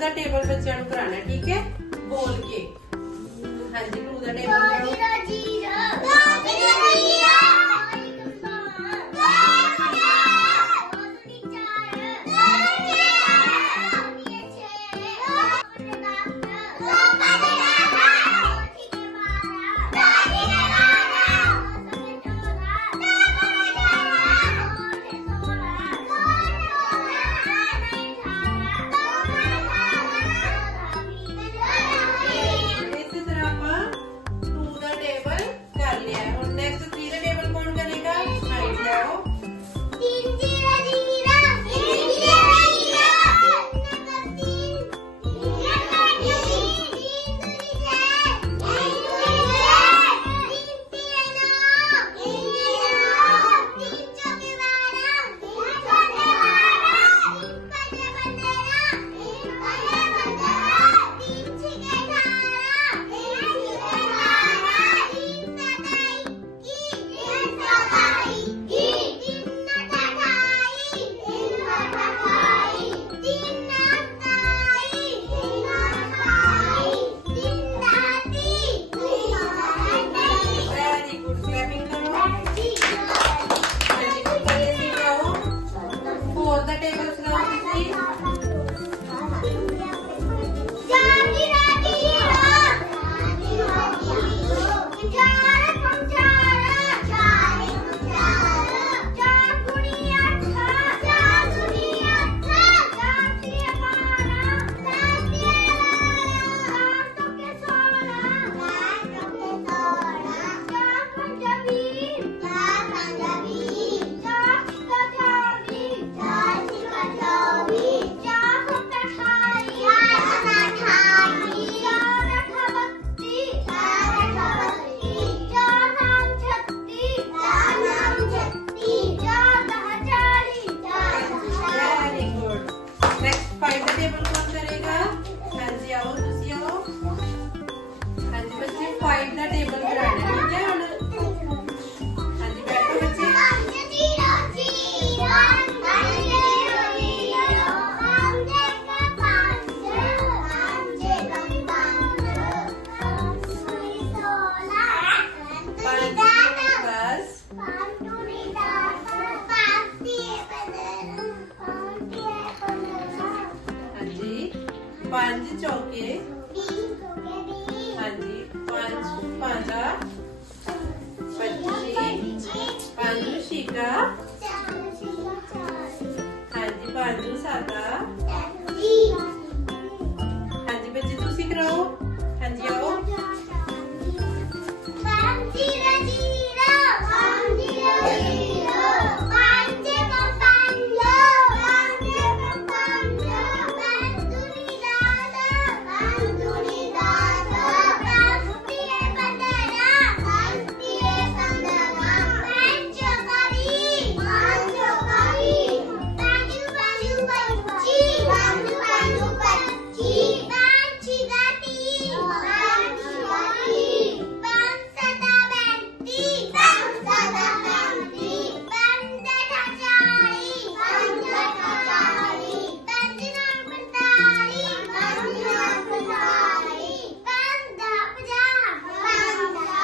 ਦਾ table ਬੱਚਿਆਂ ਨੂੰ ਕਰਾਣਾ ਠੀਕ ਹੈ चौके हाँ जी पांच पांचा पच्चीस पांच